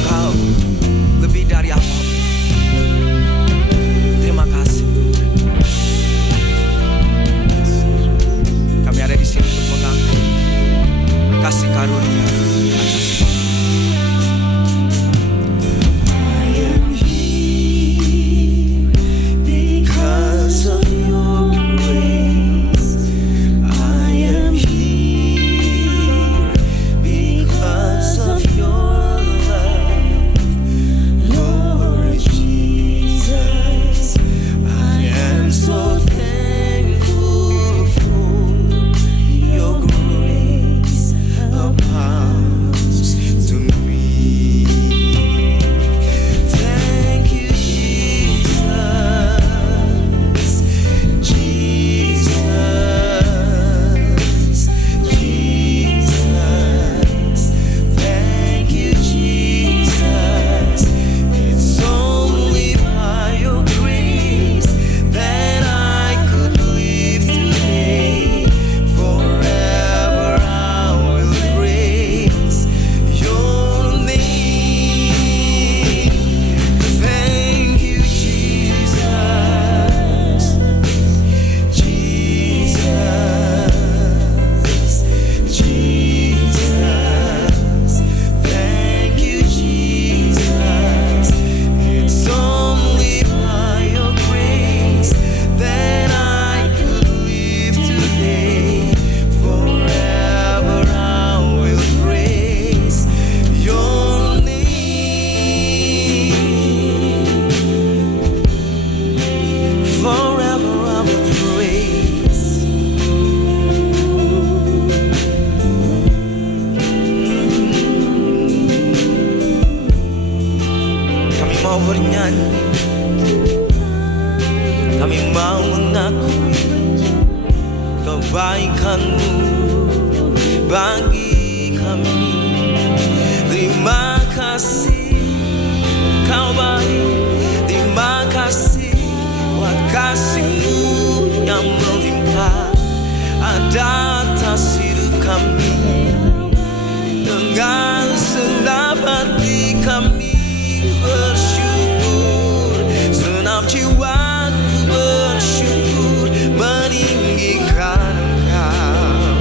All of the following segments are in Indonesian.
Engkau lebih dari apapun. Terima kasih Tuhan. Kami ada di sini untuk mengaku kasih karunia atas bernyanyi, kami mau mengakui kebaikan-Mu bagi kami. Terima kasih Kau baik, terima kasih buat kasih-Mu yang melimpah ada atas hidup kami. Dengan senang hati kami bersyukur, senam jiwaku bersyukur meninggikan Engkau,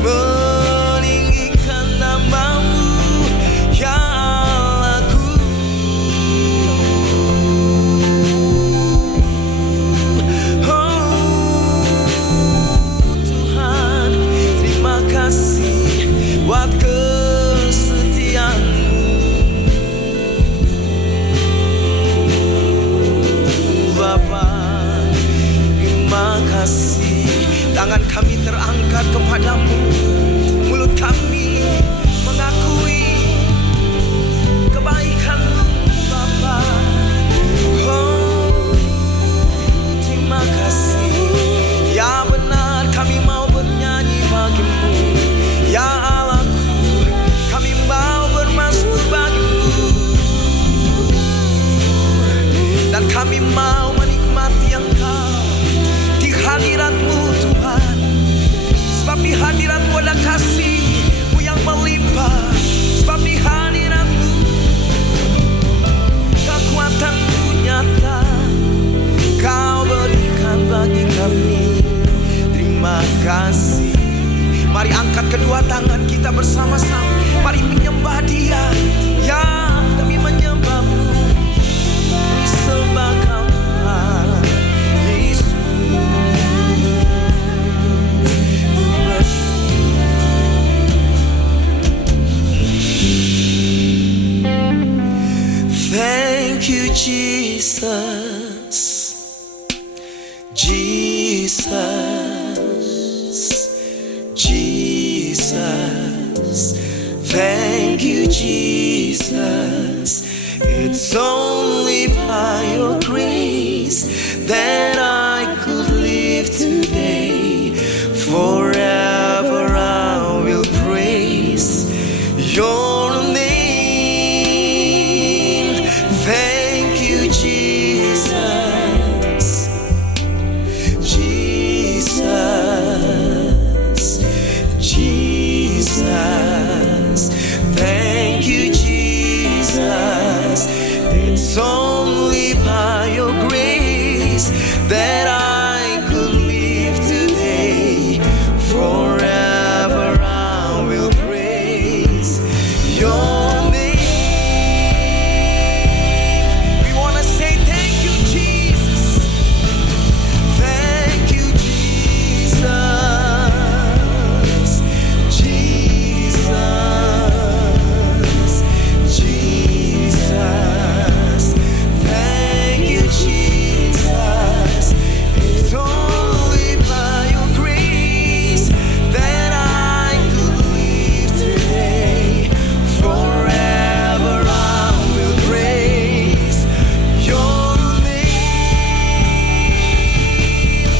meninggikan nama-Mu ya Allahku. Oh Tuhan, terima kasih buat kesetiaan-Mu. Tangan kami terangkat kepadamu, mulut kami mengakui kebaikan-Mu Bapa. Oh terima kasih ya, benar kami mau bernyanyi bagi-Mu ya Allahku, kami mau bermazmur bagi-Mu, dan kami mau menikmati Engkau di hadirat-Mu Tuhan. Sebab di hadirat-Mu ada kasih-Mu yang melimpah. Sebab di hadirat-Mu kekuatan-Mu nyata Kau berikan bagi kami. Terima kasih. Mari angkat kedua tangan kita bersama-sama. Mari menyembah Dia. Ya kami menyembah-Mu, sembah Kau Tuhan Yesus. Thank you Jesus, Jesus, Jesus. Thank you Jesus. It's only by Your grace that I could live today. Forever I will praise Your name. Thank you Jesus, Jesus, Jesus. Thank you Jesus. It's only by your grace that I could live today. Forever I will praise your name. We want to say thank you, Jesus. Thank you, Jesus. Jesus. Jesus. Thank you, Jesus. It's only by your grace that I could live today. Forever I will praise your name.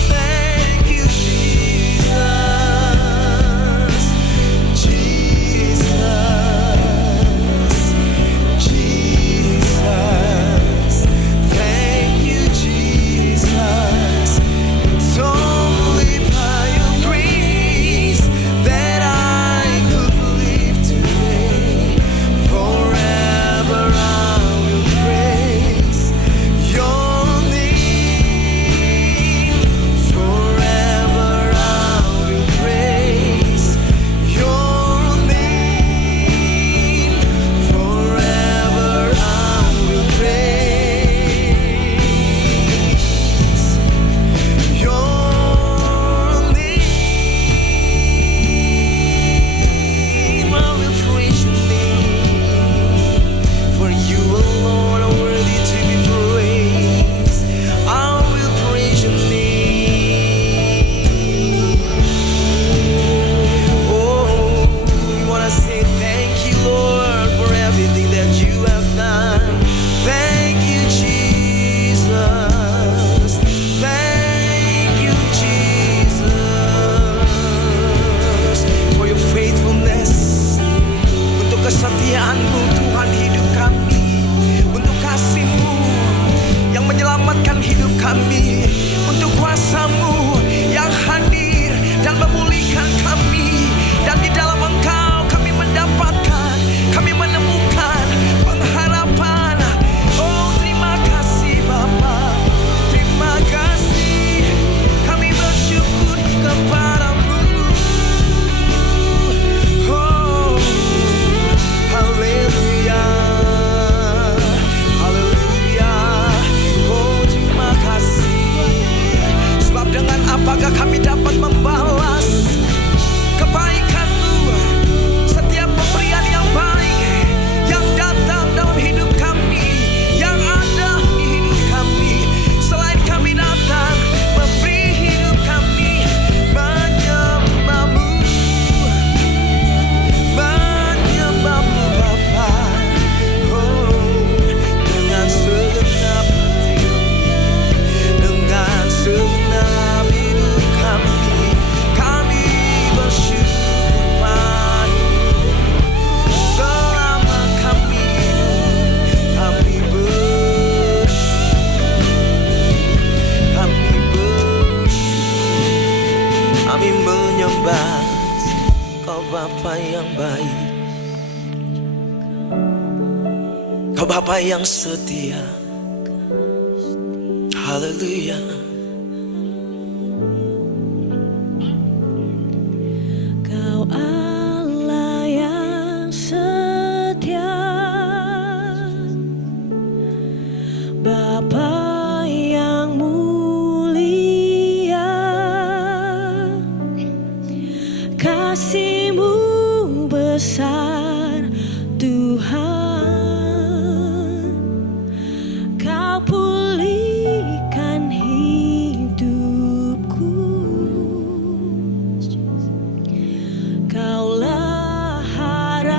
Thank you, Jesus. Jesus. Jesus. Thank you, Jesus. It's only by your grace that I could live today. Forever I will praise your name. Forever I will praise your name. Forever I will praise your name. I will praise your name. For you alone are worthy to be praised. I will praise your name. Oh, we want to say thank you, Lord, for everything that you have done. Thank you, Jesus. Thank you, Jesus, for your faithfulness. Untuk kesetiaan-Mu Tuhan hidup kami, untuk kasih-Mu yang menyelamatkan hidup kami, untuk kuasa-Mu yang hadir dan memulihkan kami. Dan di dalam Engkau kami mendapatkan, kami menemukan pengharapan. Oh, terima kasih Bapa, terima kasih. Kami bersyukur kepadamu. Oh, haleluya, haleluya. Oh, terima kasih. Sebab dengan apakah kami dapat membalas kebaikan-Mu, setiap pemberian yang baik yang datang dalam hidup kami, yang ada di hidup kami. Selain kami datang memberi hidup kami menyembah-Mu, menyembah-Mu Bapa. Oh, dengan segenap hati kami, dengan segenap hidup kami, kami bersyukur padamu. Selama kami hidup, kami bersyukur, kami menyembah Kau Bapa yang baik, Kau Bapa yang setia. Haleluya. Kau Allah yang setia, Bapa yang mulia, kasih-Mu besar Tuhan. Kau pulihkan hidupku. Kaulah harapanku,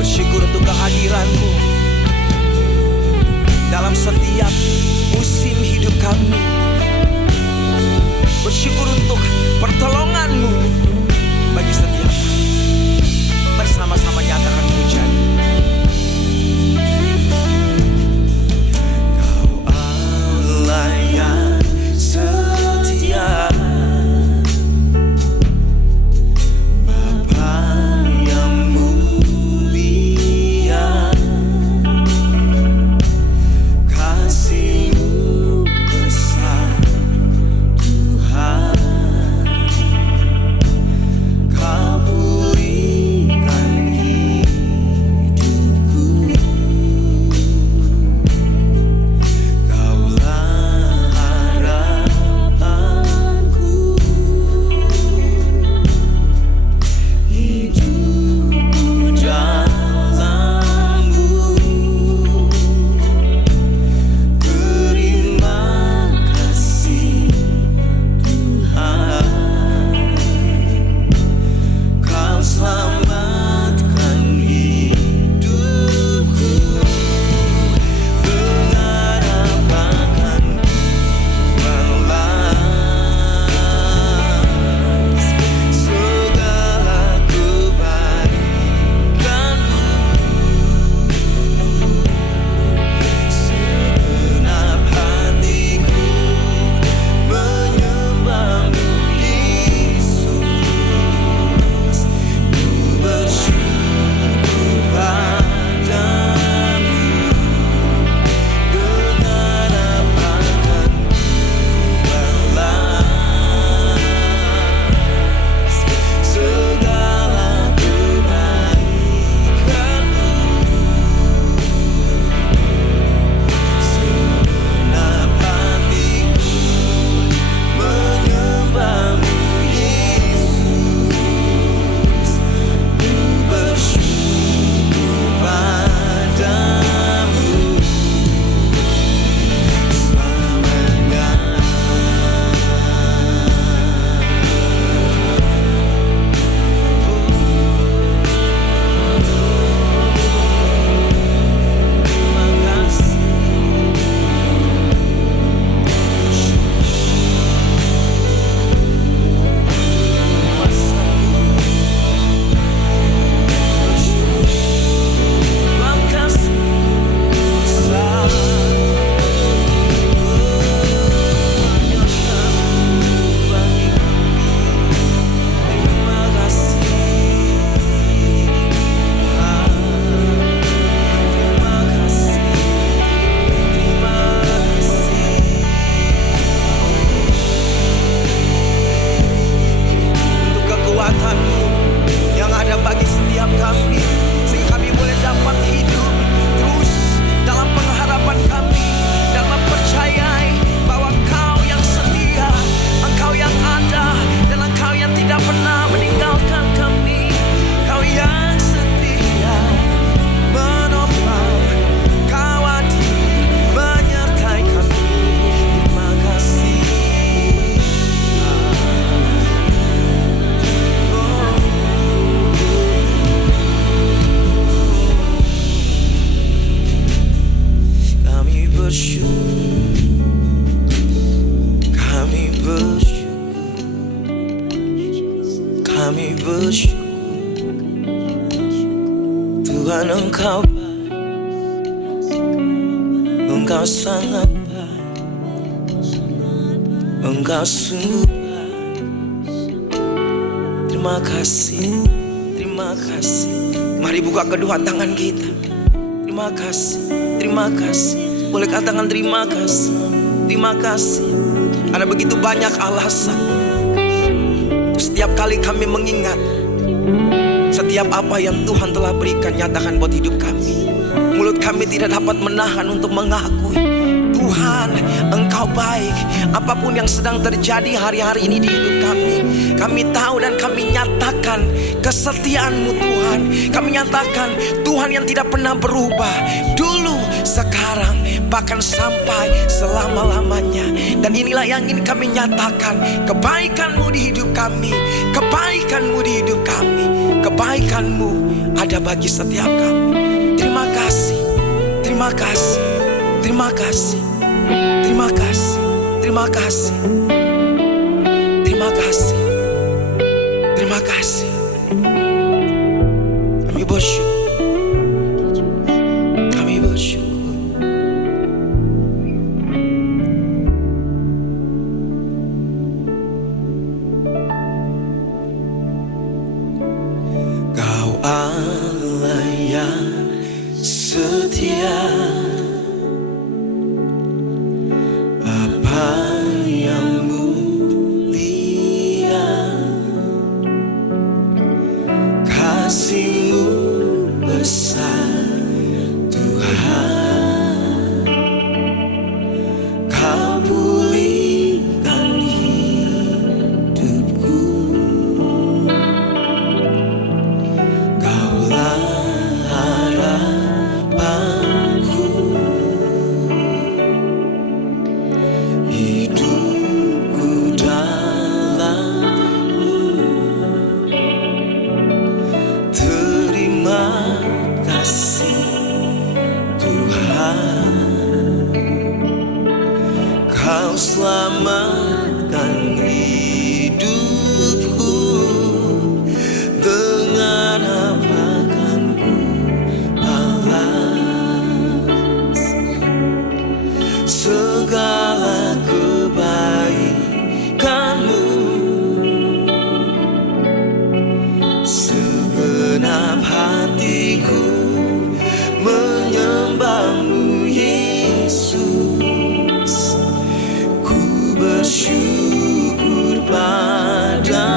Bersyukur untuk kehadiran-Mu dalam setiap musim hidup kami. Bersyukur untuk pertolongan-Mu bagi setiap kami. Bersama-sama nyatakan pujian. Kau Allah yang setia, Bapa yang mulia, kasih-Mu besar Tuhan. Kau pulihkan hidupku, Kaulah harapanku. Hidupku dalam-Mu, terima kasih Tuhan. Kau selamatkan hidupku, pengharapan balas segala kebaikan-Mu. Segenap hatiku menyembah-Mu, Yesus. Ku bersyukur padamu dengan apa akan balas segala kebaikan-Mu. Segenap hatiku menyembah-Mu, Yesus. Ku bersyukur padamu selamanya. Terima kasih. Terima kasih besar. Bagi kami, terima kasih Tuhan. Terima kasih, terima kasih untuk kekuatan-Mu yang ada bagi setiap kami, sehingga kami boleh dapat hidup terus dalam pengharapan kami dan mempercayai bahwa Engkau yang setia, Engkau yang ada, dan Engkau yang tidak pernah meninggalkan kami. Kau yang setia menopang, Kau hadir menyertai kami. Terima kasih kami bersyukur, kami bersyukur, kami bersyukur. Tuhan, Engkau baik, Engkau sangat baik, Engkau sungguh baik. Terima kasih, terima kasih. Mari buka kedua tangan kita. Terima kasih, terima kasih. Boleh katakan terima kasih, terima kasih. Ada begitu banyak alasan. Setiap kali kami mengingat setiap apa yang Tuhan telah berikan, nyatakan buat hidup kami. Mulut kami tidak dapat menahan untuk mengakui Tuhan, Engkau baik. Apapun yang sedang terjadi hari-hari ini di hidup kami tahu dan kami nyatakan kesetiaan-Mu Tuhan. Kami nyatakan Tuhan yang tidak pernah berubah, dulu, sekarang, bahkan sampai selama-lamanya. Dan inilah yang ingin kami nyatakan, kebaikan-Mu di hidup kami, kebaikan-Mu di hidup kami, kebaikan-Mu ada bagi setiap kami. Terima kasih, terima kasih, terima kasih, terima kasih, terima kasih, terima kasih, terima kasih. Kami bersyukur, kami bersyukur. Kau Allah yang setia, Bapa yang mulia, kasih-Mu besar Tuhan. Kau pulihkan hidupku, Kaulah harapanku. Hidupku dalam-Mu. Terima kasih Tuhan, Kau selamatkan hidupku. Dengan apa kan ku balas segala kebaikan-Mu? Segenap hatiku menyembah-Mu Yesus. Ku bersyukur padamu.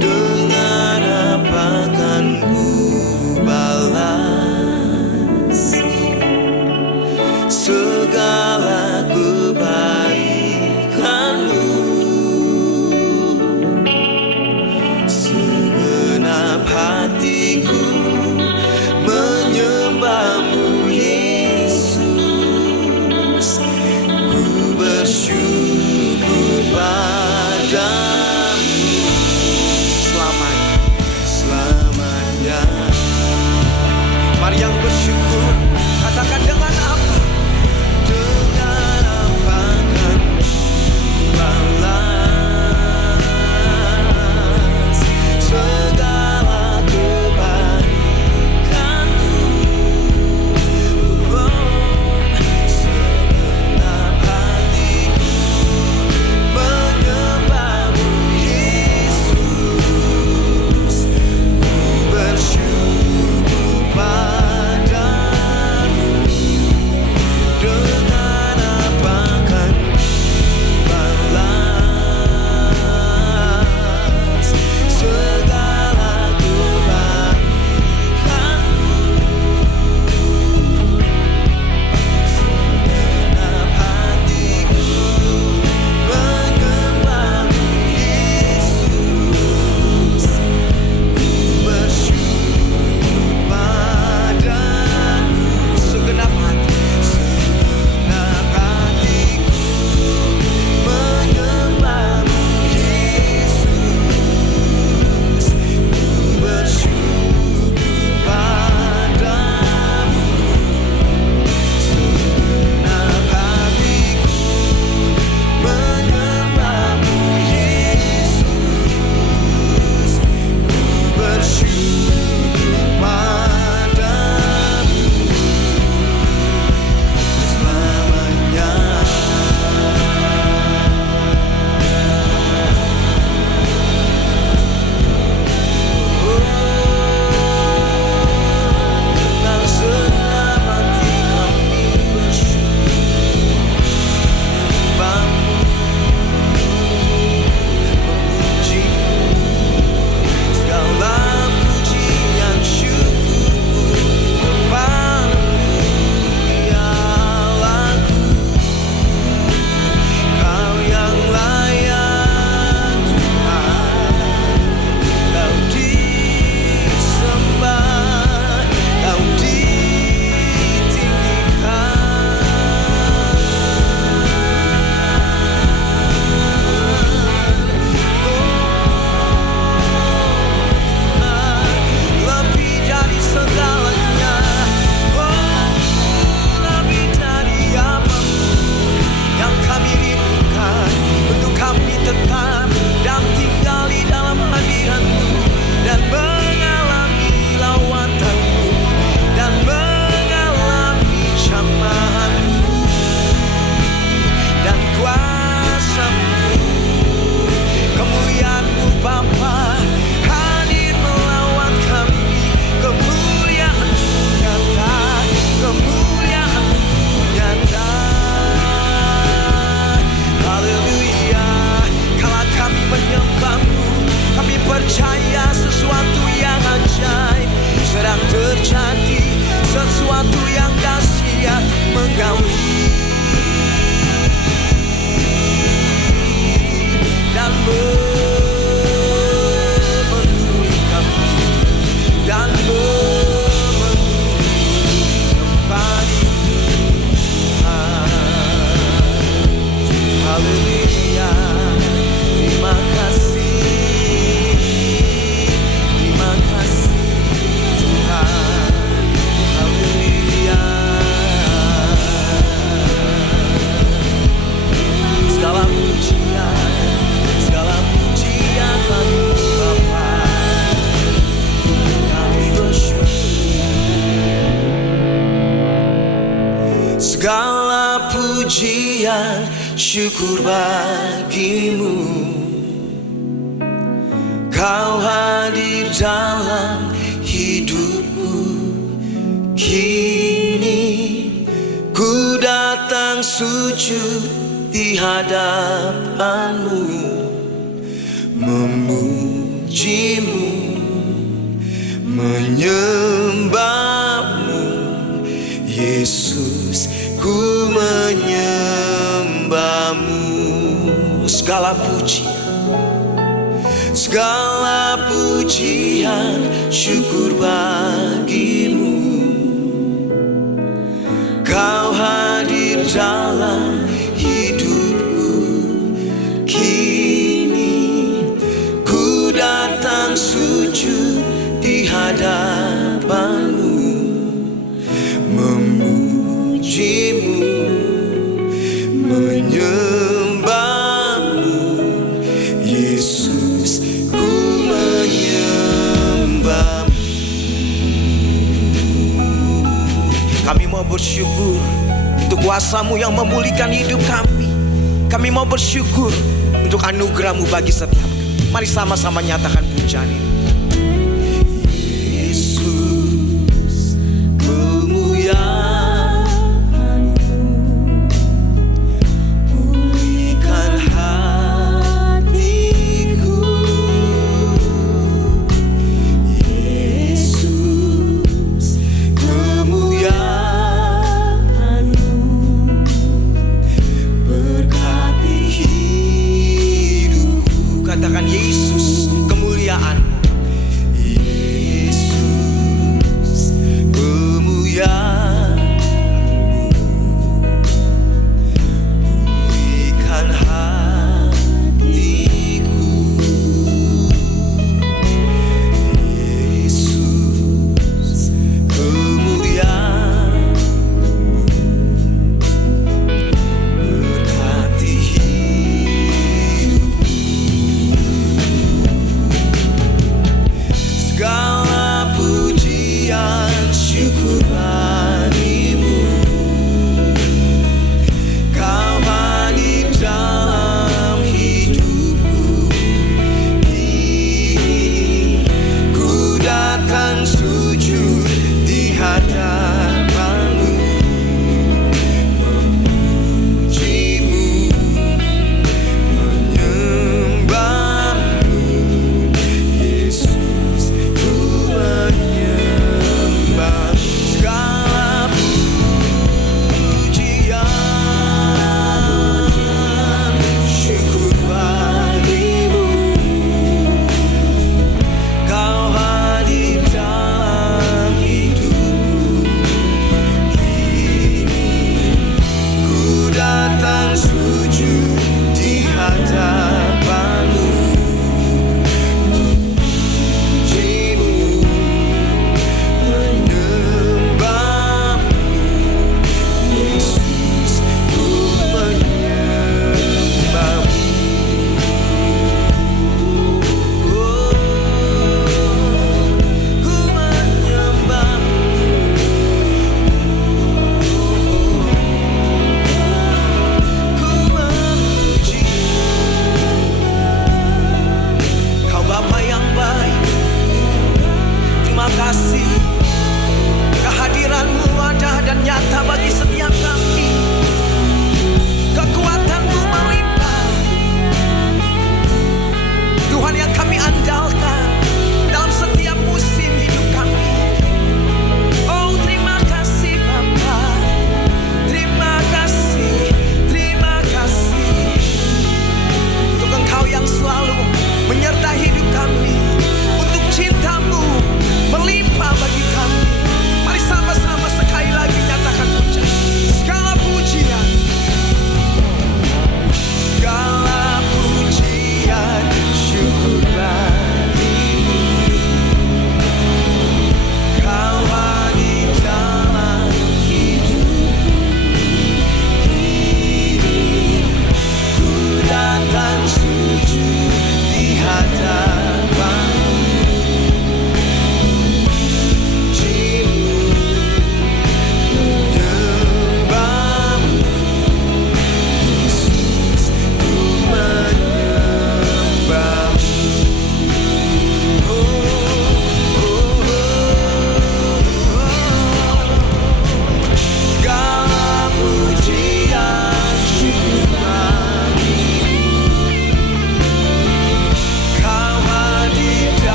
Dengan apa kan ku balas segala kebaikan-Mu? Segenap hatiku percaya sesuatu yang ajaib sedang terjadi, sesuatu yang dahsyat menggauli dan memenuhi kami dan memenuhi tempat ini. Haleluya, terima kasih Tuhan. Haleluya. Segala pujian bagi Bapa, kami bersyukur. Segala pujian syukur bagimu, Kau hadir dalam hidupku. Kini ku datang sujud di hadapanmu, memujimu, menyembahmu. Yesus, ku menyembahmu. Segala pujian syukur bagimu, Kau hadir dalam hidupku. Kini ku datang sujud di hadapanmu, memujimu, menyembahmu. Yesus, ku menyembahmu. Kami mau bersyukur untuk kuasa-Mu yang memulihkan hidup kami. Kami mau bersyukur untuk anugerah-Mu bagi setiap kami. Mari sama-sama nyatakan pujian ini. Yesus, memuliakan-Mu, pulihkan hatiku. Yesus, kemuliaan-Mu berkati hidupku. Katakan Yesus, kemuliaan-Mu. Yesus, kemuliaan-Mu, pulihkan hatiku. Yesus, kemuliaan-Mu berkati hidupku.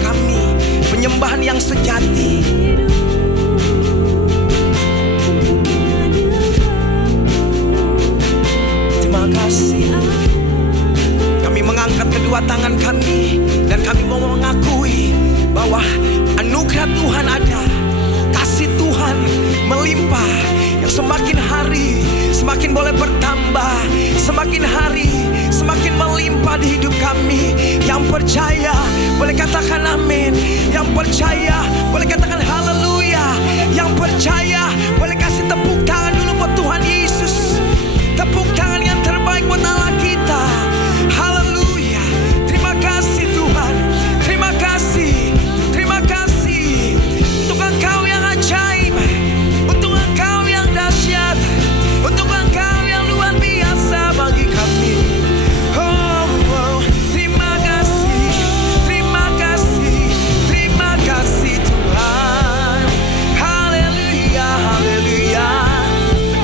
kami, penyembahan yang sejati. Terima kasih. Kami mengangkat kedua tangan kami dan kami mau mengakui bahwa anugerah Tuhan ada, kasih Tuhan melimpah, yang semakin hari semakin boleh bertambah, semakin hari semakin melimpah di hidup kami. Yang percaya boleh katakan amin, yang percaya boleh katakan haleluya, yang percaya boleh kasih tepuk tangan dulu buat Tuhan Yesus. Tepuk tangan yang terbaik buat Allah kita. Haleluya. Terima kasih Tuhan. Terima kasih. Terima kasih untuk Engkau yang ajaib, untuk Engkau yang dahsyat, untuk Engkau yang luar biasa bagi kami. Oh, oh. Terima kasih. Terima kasih. Terima kasih Tuhan. Haleluya. Haleluya.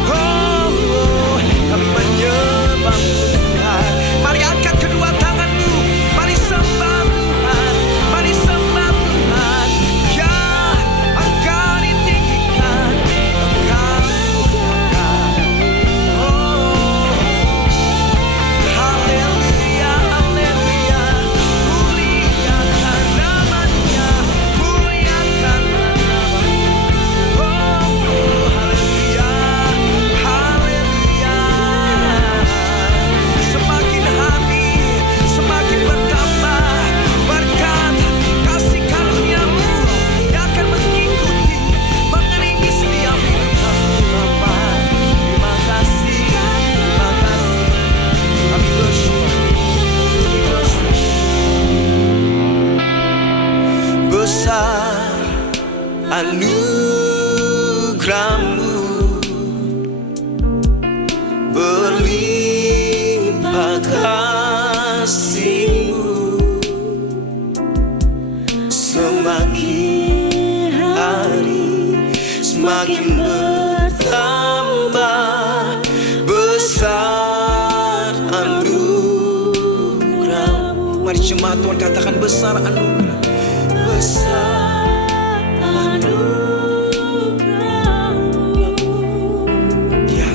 Oh, oh. Kami menyembah-Mu Tuhan. Mari angkat kedua tanganmu. Mari sembah Tuhan. Mari sembah Tuhan. Ya, Engkau ditinggikan, Engkau dimuliakan. Oh, haleluya, haleluya. Muliakan namanya, muliakan nama-Mu. Oh, haleluya, haleluya. Semakin hari semakin bertambah berkat kasih karunia-Mu yang akan mengikuti, mengiringi setiap hidup kami Bapa. Terima kasih, terima kasih. Kami bersyukur, kami bersyukur. Besar anugerah-Mu, berlimpah kasih-Mu, semakin hari semakin bertambah besar anugerah-Mu. Mari jemaat Tuhan katakan besar anugerah, besar anugerah-Mu, ya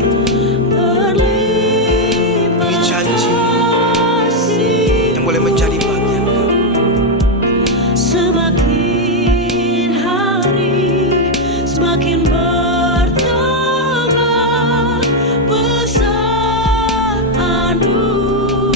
berlimpah ini janji-Mu kasih, yang boleh menjadi bagian kami. semakin hari semakin bertambah besar anugerah-Mu.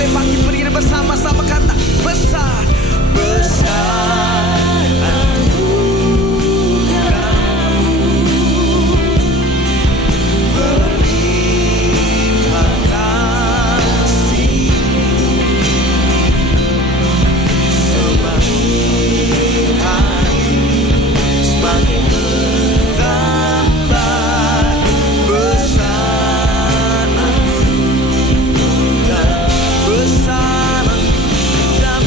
Boleh bangkit berdiri bersama-sama kata besar, besar anugerahmu, berlimpah kasih, semakin hari semakin bertambah besar anugerah, besar anugerah.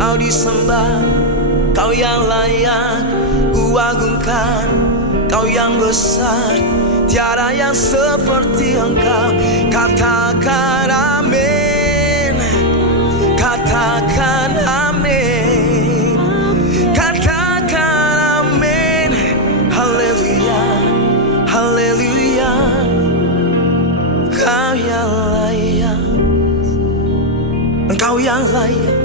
Kau disembah, Kau yang layak kuagungkan, Kau yang besar, tiada yang seperti Engkau. Katakan amin, katakan amin, katakan amin. Haleluya, haleluya. Kau yang layak, Engkau yang layak,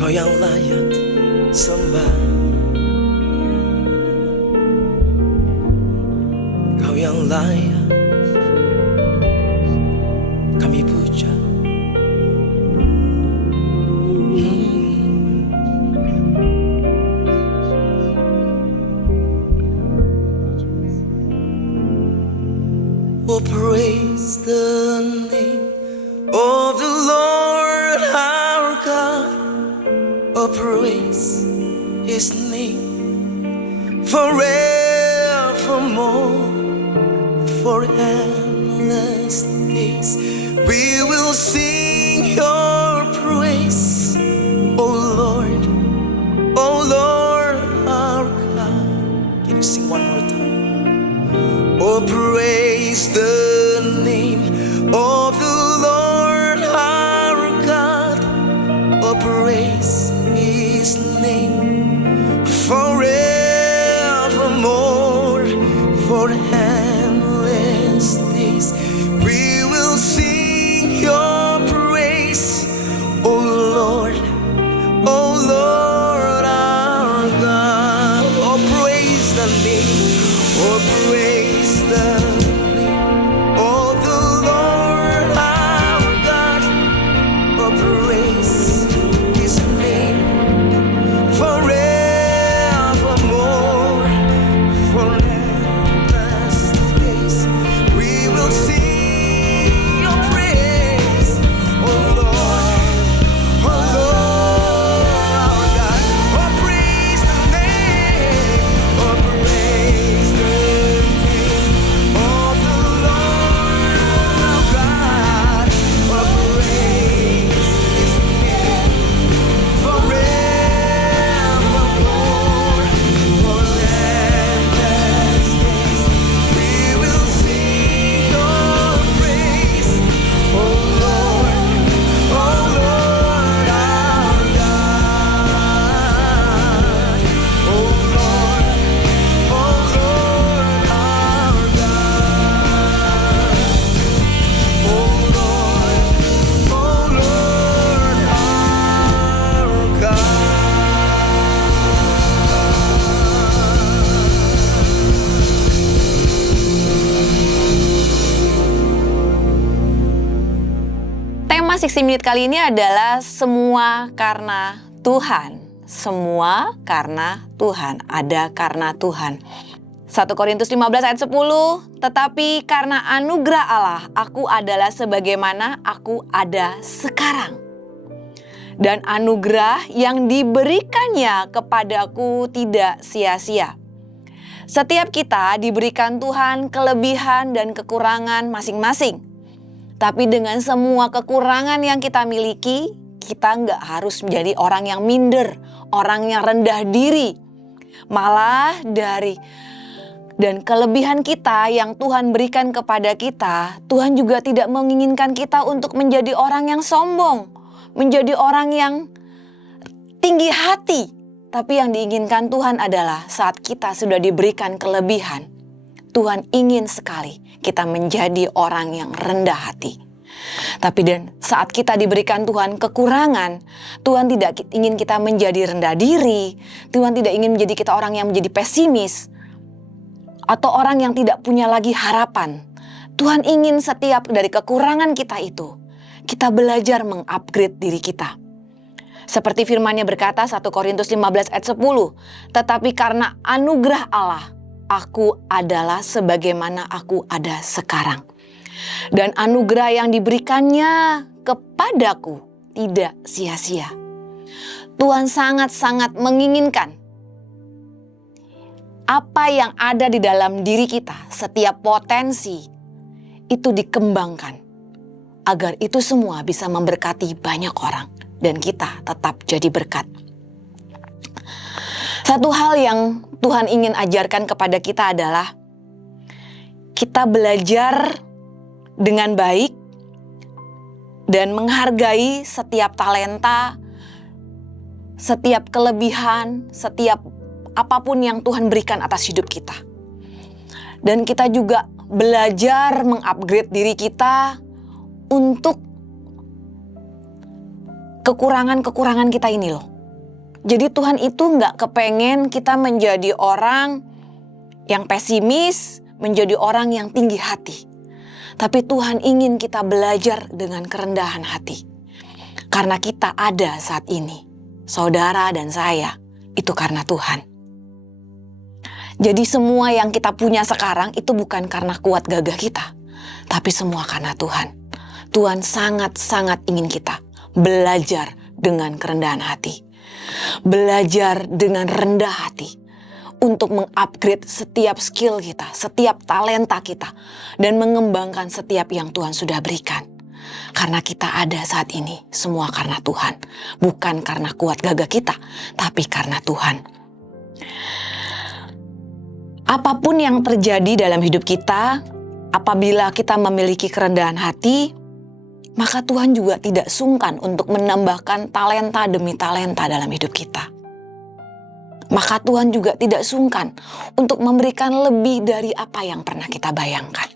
Kau yang layak sembah, Kau yang layak kami puja. Oh, praise the name of the Lord our God. Oh, praise His name forevermore. For endless days we will sing your praise, oh Lord our God. Can you sing one more time? Oh, praise the name of the Lord our God. Oh, praise His name forevermore. For endless days we will sing your praise, oh Lord our God. Oh, praise the name, oh, praise the name of the Lord our God. Oh, praise His name forevermore. For endless days we will sing your praise, oh Lord our God. Oh, praise the name, oh, praise the name of the Lord our God. Oh, praise His name forevermore. For endless days we will sing your praise, oh Lord our God. Oh Lord our God. Oh Lord our God. Tema 60 Minute kali ini adalah semua karena Tuhan. Semua karena Tuhan, ada karena Tuhan. 1 Korintus 15 ayat 10, tetapi karena anugerah Allah, aku adalah sebagaimana aku ada sekarang. Dan anugerah yang diberikannya kepadaku tidak sia-sia. Setiap kita diberikan Tuhan kelebihan dan kekurangan masing-masing. Tapi dengan semua kekurangan yang kita miliki, kita nggak harus menjadi orang yang minder, orang yang rendah diri. Malah dan kelebihan kita yang Tuhan berikan kepada kita, Tuhan juga tidak menginginkan kita untuk menjadi orang yang sombong, menjadi orang yang tinggi hati. Tapi yang diinginkan Tuhan adalah saat kita sudah diberikan kelebihan, Tuhan ingin sekali kita menjadi orang yang rendah hati. Tapi dan saat kita diberikan Tuhan kekurangan, Tuhan tidak ingin kita menjadi rendah diri. Tuhan tidak ingin menjadi kita orang yang menjadi pesimis atau orang yang tidak punya lagi harapan. Tuhan ingin setiap dari kekurangan kita itu, kita belajar mengupgrade diri kita. Seperti firman-Nya berkata 1 Korintus 15 ayat 10, tetapi karena anugerah Allah, aku adalah sebagaimana aku ada sekarang. Dan anugerah yang diberikannya kepadaku tidak sia-sia. Tuhan sangat-sangat menginginkan apa yang ada di dalam diri kita, setiap potensi itu dikembangkan, agar itu semua bisa memberkati banyak orang. dan kita tetap jadi berkat. Satu hal yang Tuhan ingin ajarkan kepada kita adalah kita belajar dengan baik dan menghargai setiap talenta, setiap kelebihan, setiap apapun yang Tuhan berikan atas hidup kita. Dan kita juga belajar mengupgrade diri kita untuk kekurangan-kekurangan kita ini loh. Jadi Tuhan itu gak kepengen kita menjadi orang yang pesimis, menjadi orang yang tinggi hati. Tapi Tuhan ingin kita belajar dengan kerendahan hati. Karena kita ada saat ini. Saudara dan saya, itu karena Tuhan. Jadi semua yang kita punya sekarang itu bukan karena kuat gagah kita, tapi semua karena Tuhan. Tuhan sangat-sangat ingin kita belajar dengan kerendahan hati. Belajar dengan rendah hati untuk mengupgrade setiap skill kita, setiap talenta kita, dan mengembangkan setiap yang Tuhan sudah berikan. Karena kita ada saat ini semua karena Tuhan, bukan karena kuat gagah kita, tapi karena Tuhan. Apapun yang terjadi dalam hidup kita, apabila kita memiliki kerendahan hati, maka Tuhan juga tidak sungkan untuk menambahkan talenta demi talenta dalam hidup kita. Maka Tuhan juga tidak sungkan untuk memberikan lebih dari apa yang pernah kita bayangkan.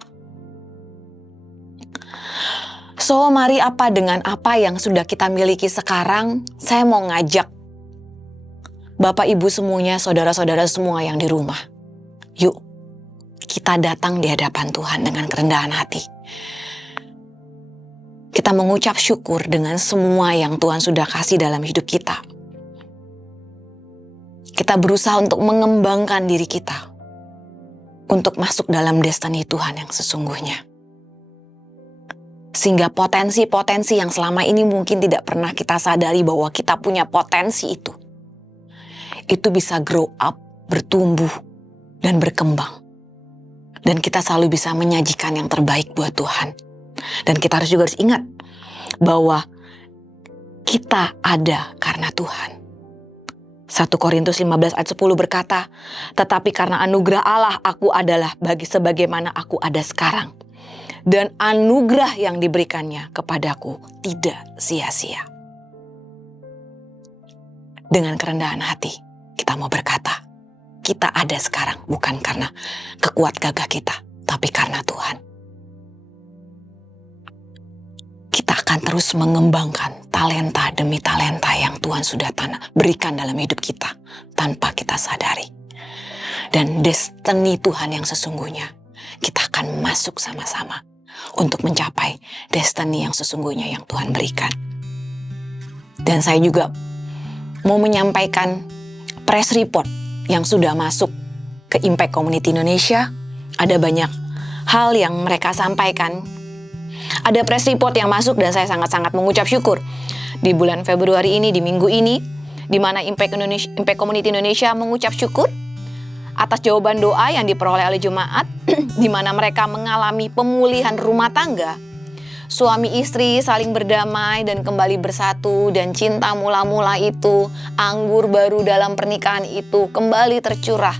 So, mari dengan apa yang sudah kita miliki sekarang, saya mau ngajak Bapak Ibu semuanya, saudara-saudara semua yang di rumah. Yuk, kita datang di hadapan Tuhan dengan kerendahan hati. Kita mengucap syukur dengan semua yang Tuhan sudah kasih dalam hidup kita. Kita berusaha untuk mengembangkan diri kita untuk masuk dalam destiny Tuhan yang sesungguhnya. Sehingga potensi-potensi yang selama ini mungkin tidak pernah kita sadari bahwa kita punya potensi itu bisa grow up, bertumbuh, dan berkembang. Dan kita selalu bisa menyajikan yang terbaik buat Tuhan. Dan kita juga harus ingat bahwa kita ada karena Tuhan. 1 Korintus 15 ayat 10 berkata, "Tetapi karena anugerah Allah aku adalah sebagaimana aku ada sekarang. Dan anugerah yang diberikannya kepadaku tidak sia-sia." Dengan kerendahan hati kita mau berkata, kita ada sekarang bukan karena kekuat gagah kita, tapi karena Tuhan. Kita akan terus mengembangkan talenta demi talenta yang Tuhan sudah berikan dalam hidup kita tanpa kita sadari. Dan destiny Tuhan yang sesungguhnya kita akan masuk sama-sama untuk mencapai destiny yang sesungguhnya yang Tuhan berikan. Dan saya juga mau menyampaikan press report yang sudah masuk ke Impact Community Indonesia. Ada banyak hal yang mereka sampaikan. Ada press report yang masuk dan saya sangat-sangat mengucap syukur. Di bulan Februari ini, di minggu ini, di mana Impact Community Indonesia mengucap syukur atas jawaban doa yang diperoleh oleh jemaat, di mana mereka mengalami pemulihan rumah tangga. Suami istri saling berdamai dan kembali bersatu, dan cinta mula-mula itu, anggur baru dalam pernikahan itu kembali tercurah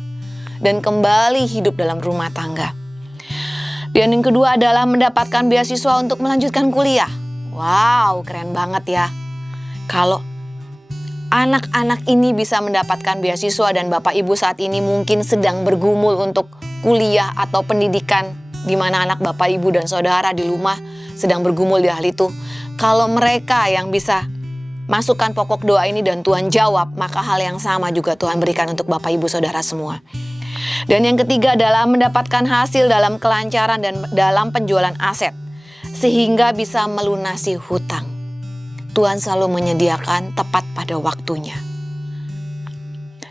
dan kembali hidup dalam rumah tangga. Dan yang kedua adalah mendapatkan beasiswa untuk melanjutkan kuliah. Wow, keren banget ya. Kalau anak-anak ini bisa mendapatkan beasiswa dan Bapak Ibu saat ini mungkin sedang bergumul untuk kuliah atau pendidikan, di mana anak Bapak Ibu dan saudara di rumah sedang bergumul di hal itu. Kalau mereka yang bisa masukkan pokok doa ini dan Tuhan jawab, maka hal yang sama juga Tuhan berikan untuk Bapak Ibu saudara semua. Dan yang ketiga adalah mendapatkan hasil dalam kelancaran dan dalam penjualan aset, sehingga bisa melunasi hutang. Tuhan selalu menyediakan tepat pada waktunya.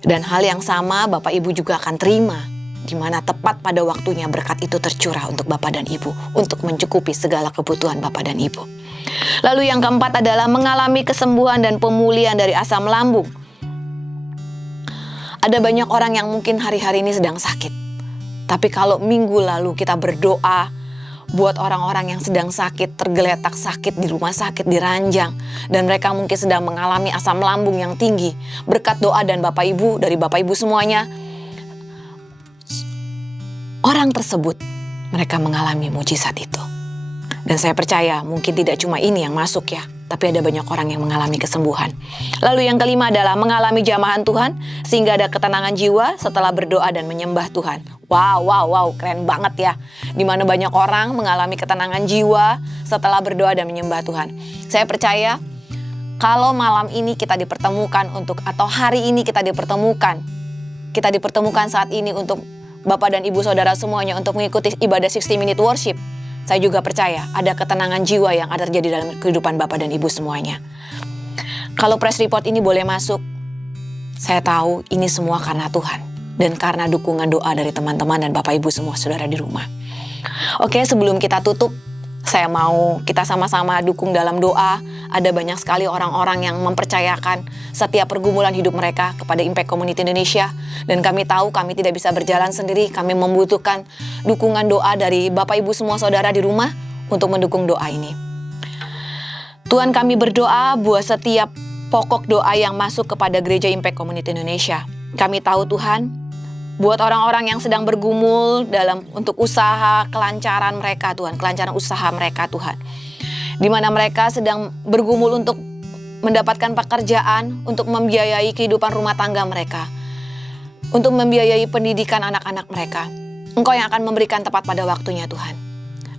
Dan hal yang sama Bapak Ibu juga akan terima, di mana tepat pada waktunya berkat itu tercurah untuk Bapak dan Ibu, untuk mencukupi segala kebutuhan Bapak dan Ibu. Lalu yang keempat adalah mengalami kesembuhan dan pemulihan dari asam lambung. Ada banyak orang yang mungkin hari-hari ini sedang sakit. Tapi kalau minggu lalu kita berdoa buat orang-orang yang sedang sakit, tergeletak sakit di rumah sakit, diranjang, dan mereka mungkin sedang mengalami asam lambung yang tinggi. Berkat doa dan Bapak Ibu, dari Bapak Ibu semuanya, orang tersebut, mereka mengalami mujizat itu. Dan saya percaya mungkin tidak cuma ini yang masuk ya, tapi ada banyak orang yang mengalami kesembuhan. Lalu yang kelima adalah mengalami jamahan Tuhan, sehingga ada ketenangan jiwa setelah berdoa dan menyembah Tuhan. Wow, keren banget ya. Dimana banyak orang mengalami ketenangan jiwa setelah berdoa dan menyembah Tuhan. Saya percaya kalau malam ini kita dipertemukan atau hari ini kita dipertemukan saat ini untuk Bapak dan Ibu Saudara semuanya untuk mengikuti ibadah 60 Minute Worship. Saya juga percaya ada ketenangan jiwa yang ada terjadi dalam kehidupan Bapak dan Ibu semuanya. Kalau press report ini boleh masuk, saya tahu ini semua karena Tuhan. Dan karena dukungan doa dari teman-teman dan Bapak Ibu semua saudara di rumah. Oke, sebelum kita tutup, saya mau kita sama-sama dukung dalam doa. Ada banyak sekali orang-orang yang mempercayakan setiap pergumulan hidup mereka kepada Impact Community Indonesia. Dan kami tahu kami tidak bisa berjalan sendiri. Kami membutuhkan dukungan doa dari Bapak Ibu semua saudara di rumah untuk mendukung doa ini. Tuhan, kami berdoa buat setiap pokok doa yang masuk kepada Gereja Impact Community Indonesia. Kami tahu Tuhan, buat orang-orang yang sedang bergumul untuk usaha kelancaran mereka Tuhan, kelancaran usaha mereka Tuhan. Di mana mereka sedang bergumul untuk mendapatkan pekerjaan, untuk membiayai kehidupan rumah tangga mereka, untuk membiayai pendidikan anak-anak mereka. Engkau yang akan memberikan tepat pada waktunya Tuhan.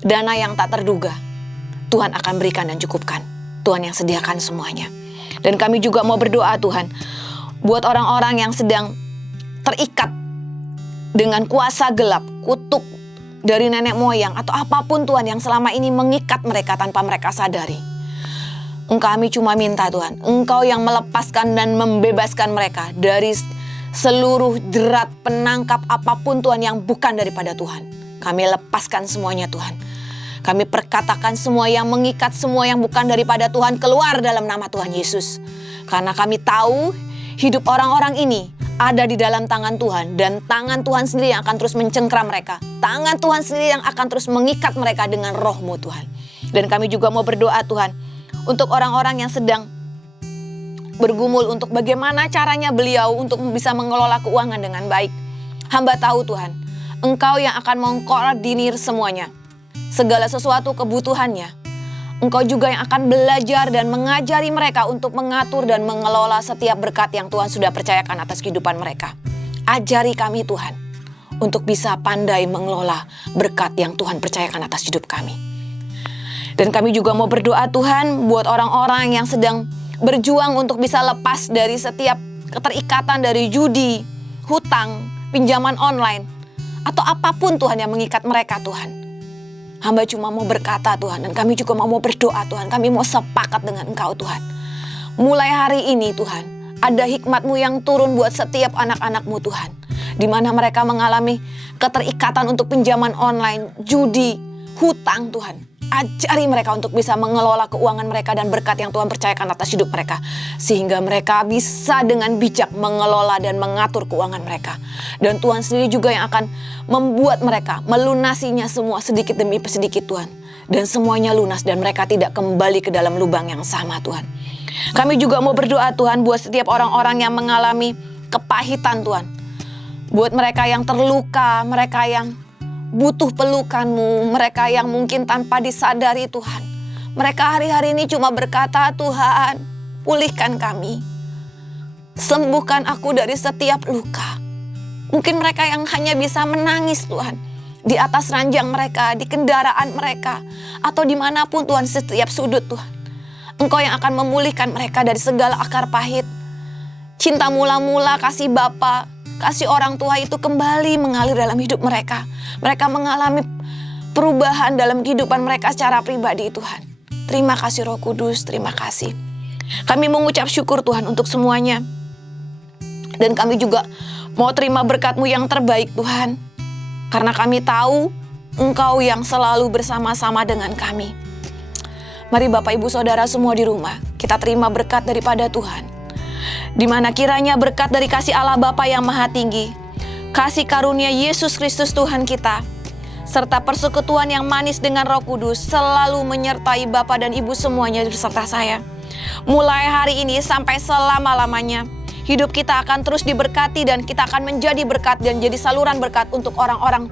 Dana yang tak terduga, Tuhan akan berikan dan cukupkan. Tuhan yang sediakan semuanya. Dan kami juga mau berdoa Tuhan, buat orang-orang yang sedang terikat dengan kuasa gelap, kutuk dari nenek moyang atau apapun Tuhan yang selama ini mengikat mereka tanpa mereka sadari. Kami cuma minta Tuhan, Engkau yang melepaskan dan membebaskan mereka dari seluruh jerat penangkap apapun Tuhan yang bukan daripada Tuhan. Kami lepaskan semuanya Tuhan. Kami perkatakan semua yang mengikat, semua yang bukan daripada Tuhan keluar dalam nama Tuhan Yesus. Karena kami tahu hidup orang-orang ini ada di dalam tangan Tuhan. Dan tangan Tuhan sendiri yang akan terus mencengkram mereka. Tangan Tuhan sendiri yang akan terus mengikat mereka dengan roh-Mu Tuhan. Dan kami juga mau berdoa Tuhan, untuk orang-orang yang sedang bergumul untuk bagaimana caranya beliau untuk bisa mengelola keuangan dengan baik. Hamba tahu Tuhan, Engkau yang akan mengkoordinir semuanya. Segala sesuatu kebutuhannya. Engkau juga yang akan belajar dan mengajari mereka untuk mengatur dan mengelola setiap berkat yang Tuhan sudah percayakan atas kehidupan mereka. Ajari kami Tuhan, untuk bisa pandai mengelola berkat yang Tuhan percayakan atas hidup kami. Dan kami juga mau berdoa Tuhan buat orang-orang yang sedang berjuang untuk bisa lepas dari setiap keterikatan dari judi, hutang, pinjaman online, atau apapun Tuhan yang mengikat mereka Tuhan. Hamba cuma mau berkata Tuhan, dan kami juga mau berdoa Tuhan. Kami mau sepakat dengan Engkau Tuhan. Mulai hari ini Tuhan, ada hikmat-Mu yang turun buat setiap anak-anak-Mu Tuhan. Di mana mereka mengalami keterikatan untuk pinjaman online, judi, hutang Tuhan. Ajari mereka untuk bisa mengelola keuangan mereka dan berkat yang Tuhan percayakan atas hidup mereka. Sehingga mereka bisa dengan bijak mengelola dan mengatur keuangan mereka. Dan Tuhan sendiri juga yang akan membuat mereka melunasinya semua sedikit demi sedikit Tuhan. Dan semuanya lunas dan mereka tidak kembali ke dalam lubang yang sama Tuhan. Kami juga mau berdoa Tuhan buat setiap orang-orang yang mengalami kepahitan Tuhan. Buat mereka yang terluka, mereka yang butuh pelukan-Mu, mereka yang mungkin tanpa disadari Tuhan. Mereka hari-hari ini cuma berkata, Tuhan, pulihkan kami. Sembuhkan aku dari setiap luka. Mungkin mereka yang hanya bisa menangis Tuhan. Di atas ranjang mereka, di kendaraan mereka. Atau dimanapun Tuhan, setiap sudut Tuhan. Engkau yang akan memulihkan mereka dari segala akar pahit. Cinta mula-mula, kasih Bapa, kasih orang tua itu kembali mengalir dalam hidup mereka. Mereka mengalami perubahan dalam kehidupan mereka secara pribadi Tuhan. Terima kasih Roh Kudus, terima kasih. Kami mengucap syukur Tuhan untuk semuanya. Dan kami juga mau terima berkat-Mu yang terbaik Tuhan. Karena kami tahu Engkau yang selalu bersama-sama dengan kami. Mari Bapak Ibu Saudara semua di rumah, kita terima berkat daripada Tuhan. Di mana kiranya berkat dari kasih Allah Bapa yang Maha Tinggi, kasih karunia Yesus Kristus Tuhan kita, serta persekutuan yang manis dengan Roh Kudus selalu menyertai Bapa dan Ibu semuanya beserta saya. Mulai hari ini sampai selama-lamanya, hidup kita akan terus diberkati dan kita akan menjadi berkat dan jadi saluran berkat untuk orang-orang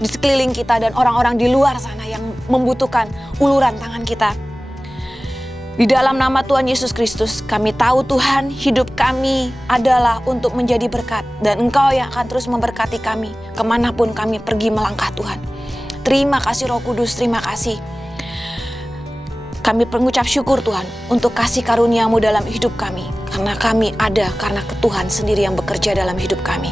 di sekeliling kita dan orang-orang di luar sana yang membutuhkan uluran tangan kita. Di dalam nama Tuhan Yesus Kristus, kami tahu Tuhan, hidup kami adalah untuk menjadi berkat dan Engkau yang akan terus memberkati kami kemanapun kami pergi melangkah Tuhan. Terima kasih Roh Kudus, terima kasih. Kami mengucap syukur Tuhan untuk kasih karunia-Mu dalam hidup kami. Karena kami ada karena Tuhan sendiri yang bekerja dalam hidup kami.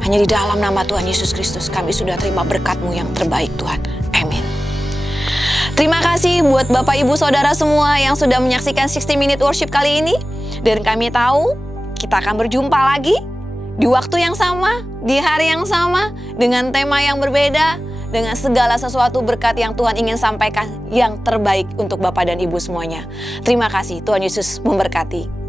Hanya di dalam nama Tuhan Yesus Kristus kami sudah terima berkat-Mu yang terbaik Tuhan. Amin. Terima kasih buat Bapak Ibu Saudara semua yang sudah menyaksikan 60 Minute Worship kali ini. Dan kami tahu kita akan berjumpa lagi di waktu yang sama, di hari yang sama, dengan tema yang berbeda, dengan segala sesuatu berkat yang Tuhan ingin sampaikan yang terbaik untuk Bapak dan Ibu semuanya. Terima kasih, Tuhan Yesus memberkati.